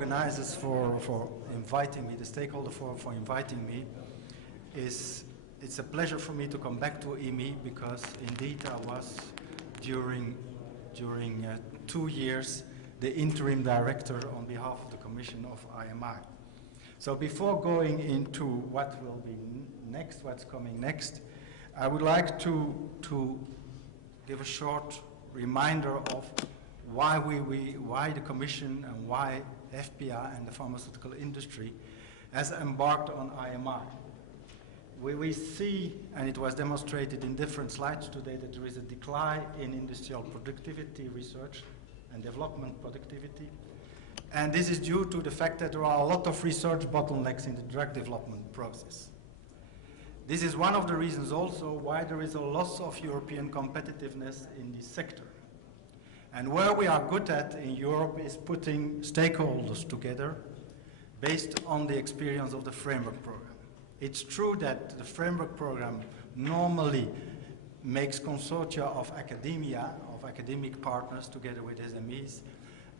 Organizers for inviting me, the stakeholder for inviting me. It's a pleasure for me to come back to EME because indeed I was during 2 years the interim director on behalf of the Commission of IMI. So before going into what will be next, what's coming next, I would like to give a short reminder of why the Commission and why FPI and the pharmaceutical industry has embarked on IMI. We see, and it was demonstrated in different slides today, that there is a decline in industrial productivity, research and development productivity. And this is due to the fact that there are a lot of research bottlenecks in the drug development process. This is one of the reasons also why there is a loss of European competitiveness in this sector. And where we are good at in Europe is putting stakeholders together based on the experience of the framework program. It's true that the framework program normally makes consortia of academia, of academic partners together with SMEs,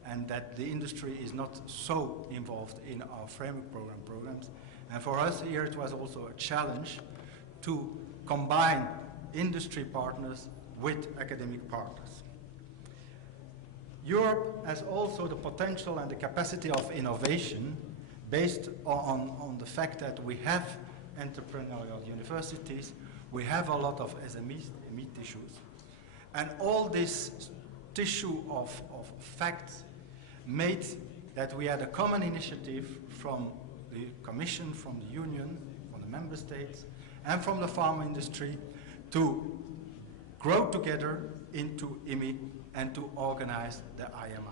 and that the industry is not so involved in our framework programs. And for us here it was also a challenge to combine industry partners with academic partners. Europe has also the potential and the capacity of innovation based on the fact that we have entrepreneurial universities, we have a lot of SMEs, tissues, and all this tissue of facts made that we had a common initiative from the Commission, from the Union, from the Member States, and from the pharma industry to grow together into IMI and to organize the IMI.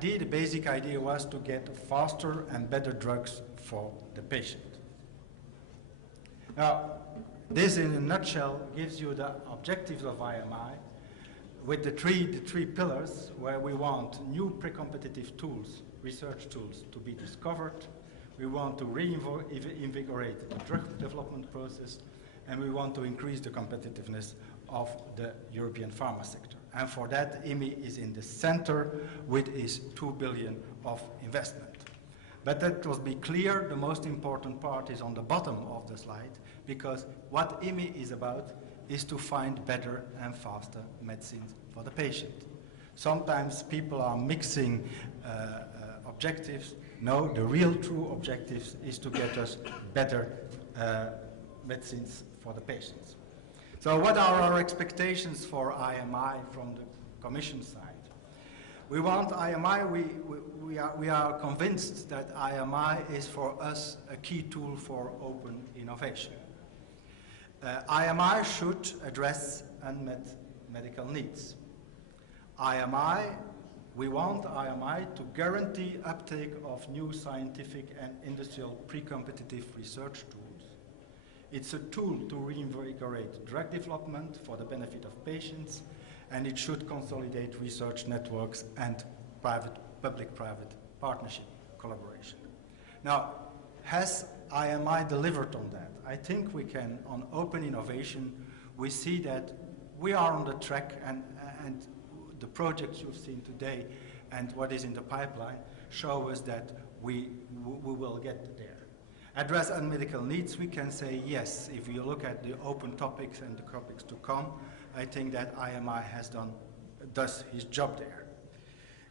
The basic idea was to get faster and better drugs for the patient. Now, this in a nutshell gives you the objectives of IMI with the three pillars where we want new pre-competitive tools, research tools to be discovered. We want to reinvigorate the drug development process, and we want to increase the competitiveness of the European pharma sector. And for that, IMI is in the center with its 2 billion of investment. But let us be clear, the most important part is on the bottom of the slide, because what IMI is about is to find better and faster medicines for the patient. Sometimes people are mixing objectives. No, the real true objectives is to get us better medicines for the patients. So what are our expectations for IMI from the Commission side? We want IMI, we are convinced that IMI is for us a key tool for open innovation. IMI should address unmet medical needs. We want IMI to guarantee uptake of new scientific and industrial pre-competitive research tools. It's a tool to reinvigorate drug development for the benefit of patients, and it should consolidate research networks and public-private partnership collaboration. Now, has IMI delivered on that? I think we can. On open innovation, we see that we are on the track, and the projects you've seen today and what is in the pipeline show us that we will get there. Address unmet medical needs, we can say yes. If you look at the open topics and the topics to come, I think that IMI does his job there.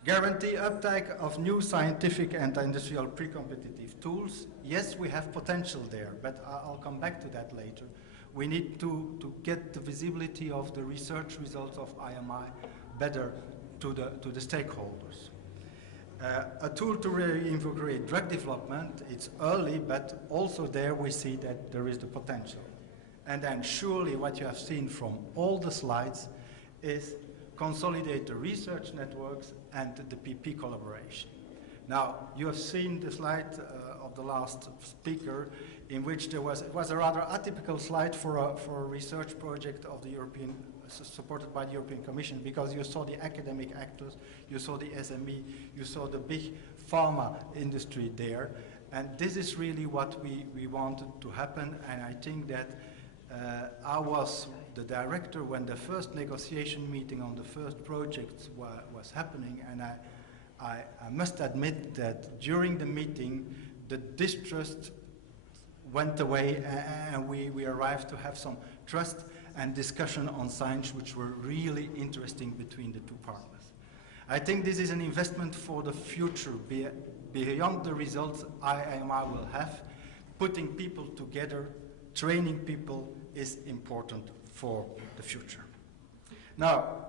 Guarantee uptake of new scientific and industrial pre-competitive tools. Yes, we have potential there, but I'll come back to that later. We need to get the visibility of the research results of IMI better to the stakeholders. A tool to reinvigorate drug development, it's early, but also there we see that there is the potential. And then surely what you have seen from all the slides is consolidate the research networks and the PP collaboration. Now, you have seen the slide of the last speaker in which it was a rather atypical slide for a research project of the European, supported by the European Commission, because you saw the academic actors, you saw the SME, you saw the big pharma industry there, and this is really what we wanted to happen. And I think that I was the director when the first negotiation meeting on the first project was happening, and I must admit that during the meeting, the distrust went away, and we arrived to have some trust and discussion on science, which were really interesting between the two partners. I think this is an investment for the future, beyond the results IMI will have. Putting people together, training people is important for the future. Now,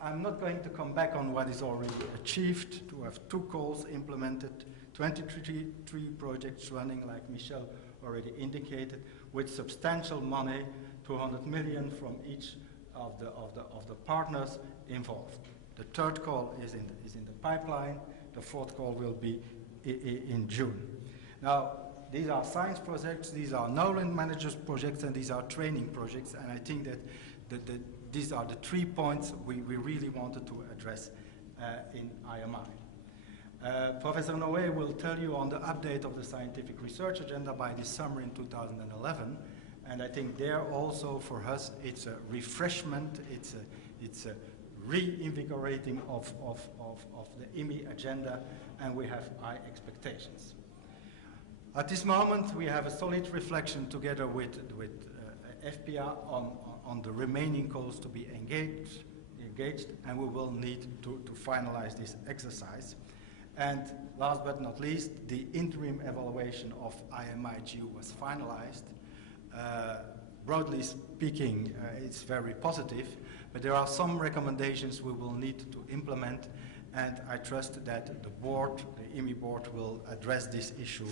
I'm not going to come back on what is already achieved. To have 2 calls implemented, 23 projects running, like Michel already indicated, with substantial money, 200 million from each of the partners involved. The 3rd call is in the pipeline. The 4th call will be in June. Now, these are science projects, these are knowledge managers projects, and these are training projects, and I think that these are the 3 points we really wanted to address in IMI. Professor Noé will tell you on the update of the scientific research agenda by this summer in 2011, and I think there also for us it's a refreshment, it's a reinvigorating of the IMI agenda, and we have high expectations. At this moment, we have a solid reflection together with FPA on the remaining calls to be engaged, and we will need to finalize this exercise. And last but not least, the interim evaluation of IMIGU was finalized. Broadly speaking, it's very positive, but there are some recommendations we will need to implement, and I trust that the board, the IMI board, will address this issue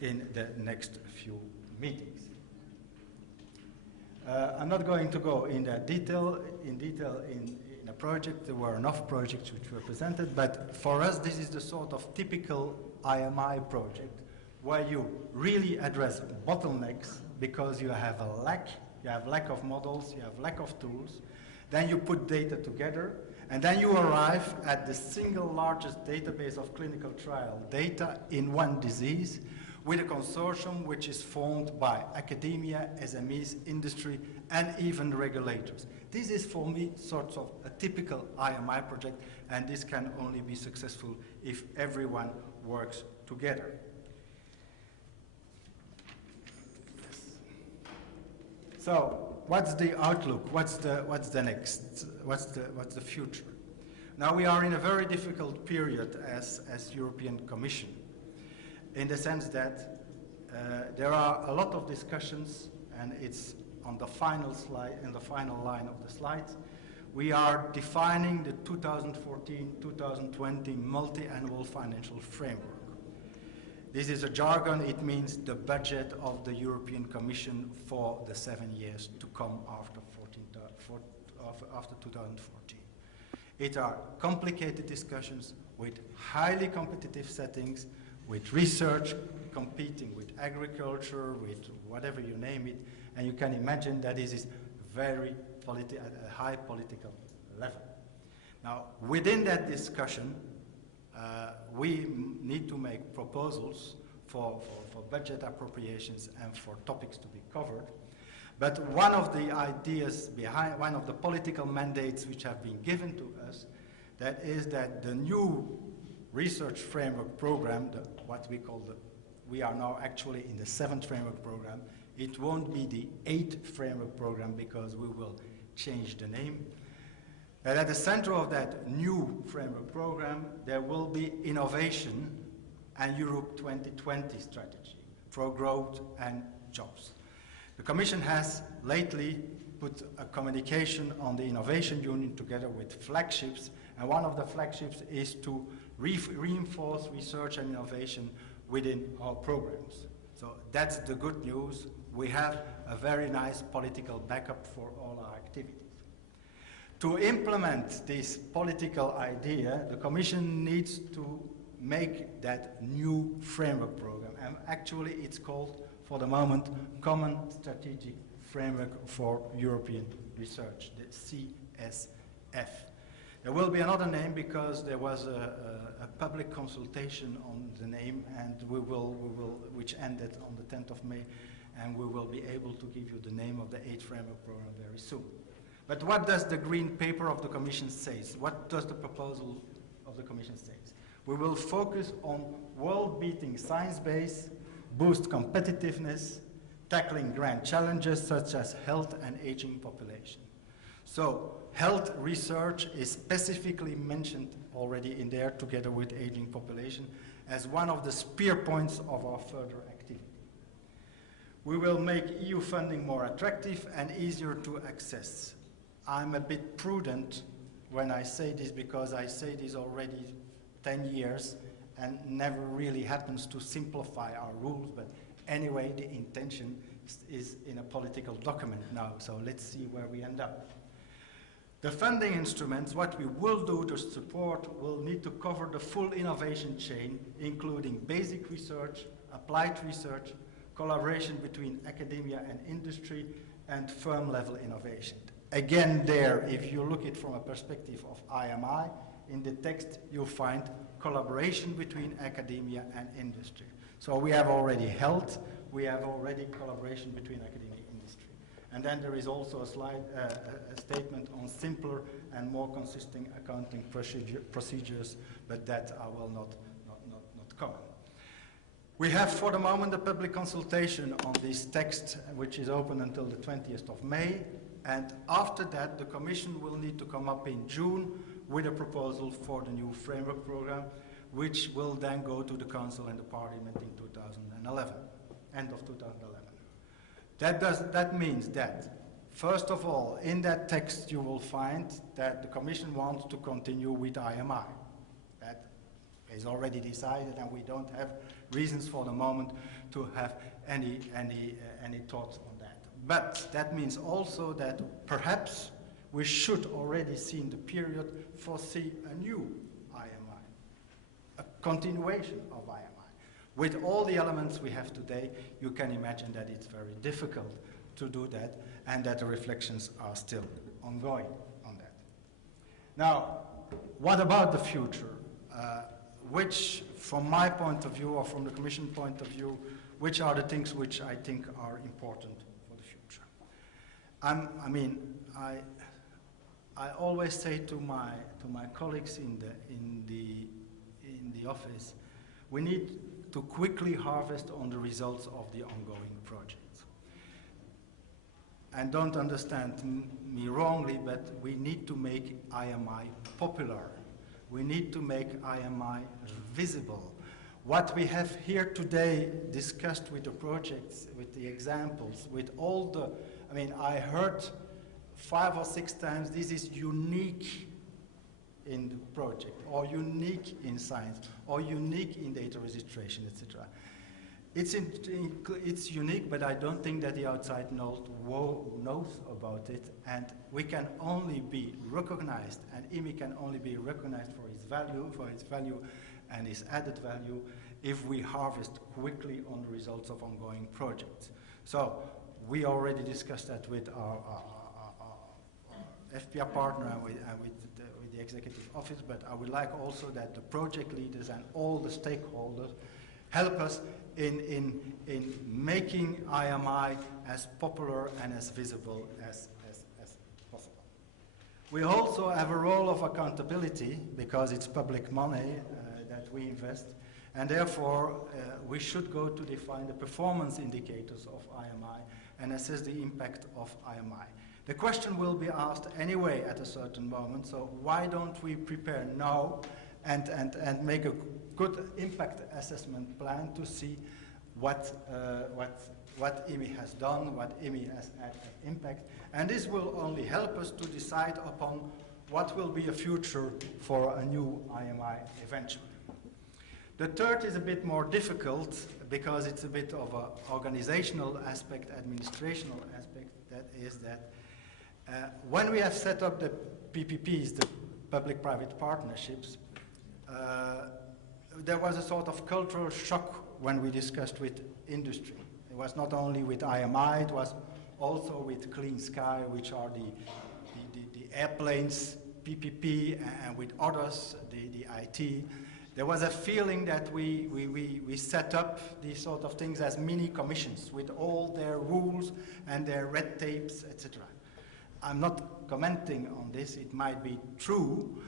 in the next few meetings. I'm not going to go in detail in a project. There were enough projects which were presented, but for us this is the sort of typical IMI project where you really address bottlenecks because you have lack of models, you have lack of tools, then you put data together, and then you arrive at the single largest database of clinical trial data in one disease, with a consortium which is formed by academia, SMEs, industry, and even regulators. This is, for me, sort of a typical IMI project, and this can only be successful if everyone works together. So, what's the outlook? What's the next? What's the future? Now we are in a very difficult period as European Commission, in the sense that there are a lot of discussions, and it's on the final slide, in the final line of the slides. We are defining the 2014-2020 multi-annual financial framework. This is a jargon. It means the budget of the European Commission for the 7 years to come after 2014. It are complicated discussions with highly competitive settings, with research competing with agriculture, with whatever you name it, and you can imagine that this is very at a high political level. Now, within that discussion, we need to make proposals for budget appropriations and for topics to be covered. But one of the ideas behind, one of the political mandates which have been given to us, that is that the new research framework program, what we call we are now actually in the 7th framework program. It won't be the 8th framework program because we will change the name. And at the center of that new framework program, there will be innovation and Europe 2020 strategy for growth and jobs. The Commission has lately put a communication on the Innovation Union together with flagships, and one of the flagships is to reinforce research and innovation within our programs. So that's the good news. We have a very nice political backup for all our activities. To implement this political idea, the Commission needs to make that new framework program. And actually it's called, for the moment, Common Strategic Framework for European Research, the CSF. There will be another name because there was a public consultation on the name, and which ended on the 10th of May, and we will be able to give you the name of the 8th framework program very soon. But what does the green paper of the Commission say? What does the proposal of the Commission say? We will focus on world-beating science base, boost competitiveness, tackling grand challenges such as health and aging population. So health research is specifically mentioned already in there together with aging population as one of the spear points of our further activity. We will make EU funding more attractive and easier to access. I'm a bit prudent when I say this because I say this already 10 years and never really happens to simplify our rules, but anyway, the intention is in a political document now, so let's see where we end up. The funding instruments, what we will do to support, will need to cover the full innovation chain, including basic research, applied research, collaboration between academia and industry, and firm-level innovation. Again there, if you look at it from a perspective of IMI, in the text you'll find collaboration between academia and industry. So we have already health, we have already collaboration between academia and industry. And then there is also a slide, a statement on simpler and more consistent accounting procedures, but that I will not comment. We have for the moment a public consultation on this text, which is open until the 20th of May. And after that, the Commission will need to come up in June with a proposal for the new framework program, which will then go to the Council and the Parliament in 2011, end of 2011. That means that, first of all, in that text you will find that the Commission wants to continue with IMI. That is already decided, and we don't have reasons for the moment to have any thoughts on that. But that means also that perhaps we should already see in the period foresee a new IMI, a continuation of IMI. With all the elements we have today, you can imagine that it's very difficult to do that and that the reflections are still ongoing on that. Now, what about the future? Which, from my point of view or from the Commission point of view, which are the things which I think are important for the future? I always say to my colleagues in the office, we need to quickly harvest on the results of the ongoing projects. And don't understand me wrongly, but we need to make IMI popular. We need to make IMI visible. What we have here today discussed with the projects, with the examples, with all the, I heard 5 or 6 times this is unique in the project, or unique in science, or unique in data registration, etc. It's unique, but I don't think that the outside knows about it, and we can only be recognized, and IMI can only be recognized for its value and its added value if we harvest quickly on the results of ongoing projects. So we already discussed that with our FPR partner and with the executive office, but I would like also that the project leaders and all the stakeholders help us in making IMI as popular and as visible as possible. We also have a role of accountability because it's public money that we invest, and therefore we should go to define the performance indicators of IMI and assess the impact of IMI. The question will be asked anyway at a certain moment, so why don't we prepare now and make a good impact assessment plan to see what IMI has done, what IMI has had impact, and this will only help us to decide upon what will be a future for a new IMI eventually. The third is a bit more difficult because it's a bit of an organizational aspect, administrational aspect, that is that when we have set up the PPPs, the public-private partnerships, there was a sort of cultural shock when we discussed with industry. It was not only with IMI, it was also with Clean Sky, which are the airplanes, PPP, and with others, the IT. There was a feeling that we set up these sort of things as mini commissions with all their rules and their red tapes, etc. I'm not commenting on this, it might be true,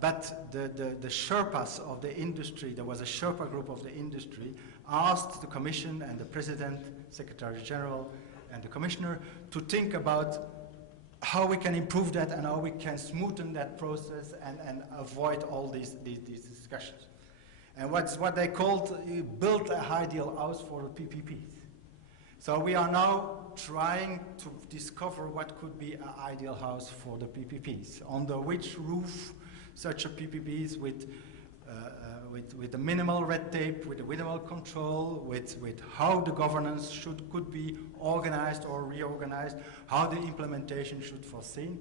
But the Sherpas of the industry, there was a Sherpa group of the industry, asked the Commission and the President, Secretary General, and the Commissioner to think about how we can improve that and how we can smoothen that process and avoid all these discussions. And what they called, build a ideal house for the PPPs. So we are now trying to discover what could be an ideal house for the PPPs, under which roof such a PPPs with the minimal red tape, with the minimal control, with how the governance could be organized or reorganized, how the implementation should foreseen.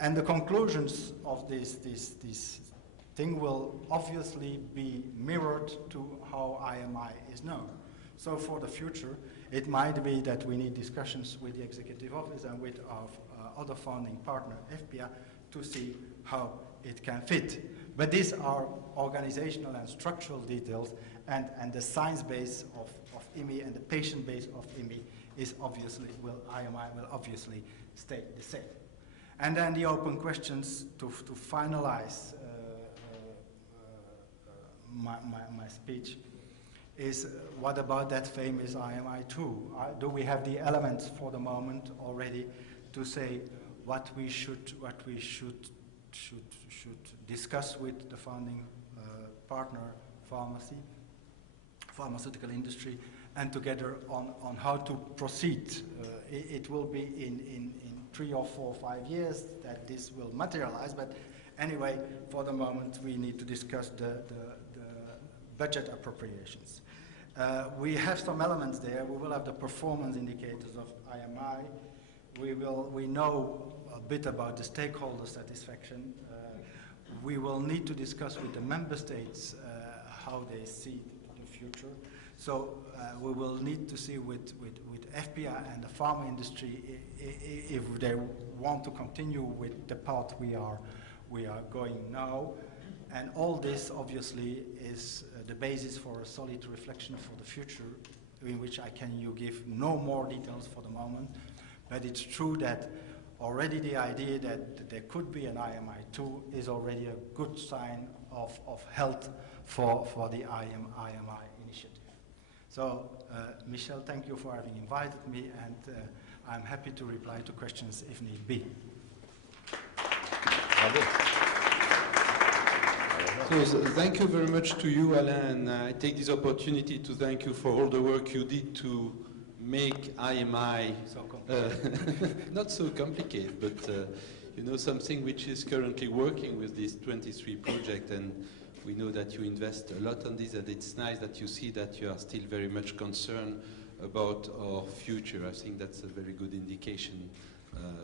And the conclusions of this thing will obviously be mirrored to how IMI is known. So for the future, it might be that we need discussions with the Executive Office and with our other founding partner, FPA, to see how it can fit. But these are organizational and structural details, and the science base of IMI and the patient base of IMI is obviously, IMI will obviously stay the same. And then the open questions to finalize my speech is, what about that famous IMI2? Do we have the elements for the moment already to say what we should discuss with the founding partner, pharmaceutical industry, and together on how to proceed? It will be in 3 or 4 or 5 years that this will materialize, but anyway, for the moment, we need to discuss the budget appropriations. We have some elements there. We will have the performance indicators of IMI. We know a bit about the stakeholder satisfaction. We will need to discuss with the member states how they see the future. So we will need to see with FPA and the pharma industry if they want to continue with the path we are going now. And all this obviously is the basis for a solid reflection for the future, in which I can give no more details for the moment. But it's true that already the idea that there could be an IMI2 is already a good sign of health for the IMI initiative. So, Michel, thank you for having invited me, and I'm happy to reply to questions if need be. Bravo. So thank you very much to you, Alain, and I take this opportunity to thank you for all the work you did to make IMI not so complicated, but you know, something which is currently working with this 23 project, and we know that you invest a lot on this, and it's nice that you see that you are still very much concerned about our future. I think that's a very good indication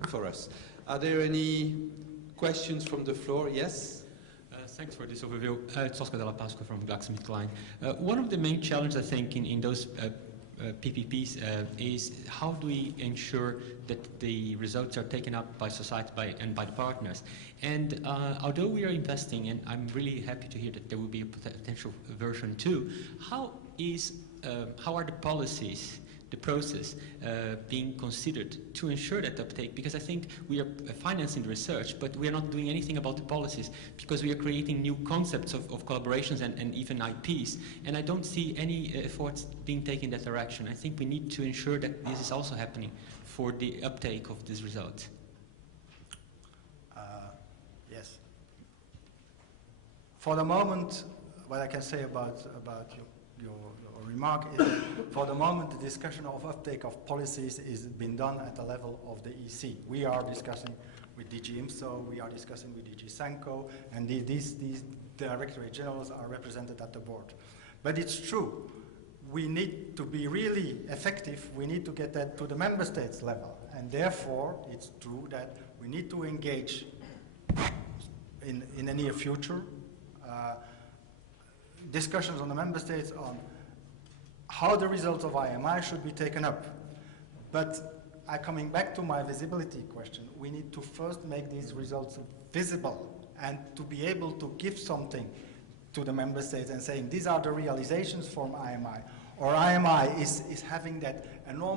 for us. Are there any questions from the floor? Yes? Thanks for this overview. It's Oscar de la Pascua from GlaxoSmithKline. One of the main challenges, I think, in those PPPs is how do we ensure that the results are taken up by society and by the partners? And although we are investing, and I'm really happy to hear that there will be a potential version 2, how are the policies, the process being considered to ensure that uptake? Because I think we are financing the research, but we are not doing anything about the policies, because we are creating new concepts of collaborations and even IPs, and I don't see any efforts being taken in that direction. I think we need to ensure that this is also happening for the uptake of these results. Yes. For the moment, what I can say about your remark is that for the moment the discussion of uptake of policies is being done at the level of the EC. We are discussing with DG IMSO, we are discussing with DG Sanko, and these Directorate Generals are represented at the board. But it's true, we need to be really effective, we need to get that to the member states level, and therefore it's true that we need to engage in the near future discussions on the member states on how the results of IMI should be taken up. But coming back to my visibility question, we need to first make these results visible and to be able to give something to the member states and saying these are the realizations from IMI, or IMI is having that enormous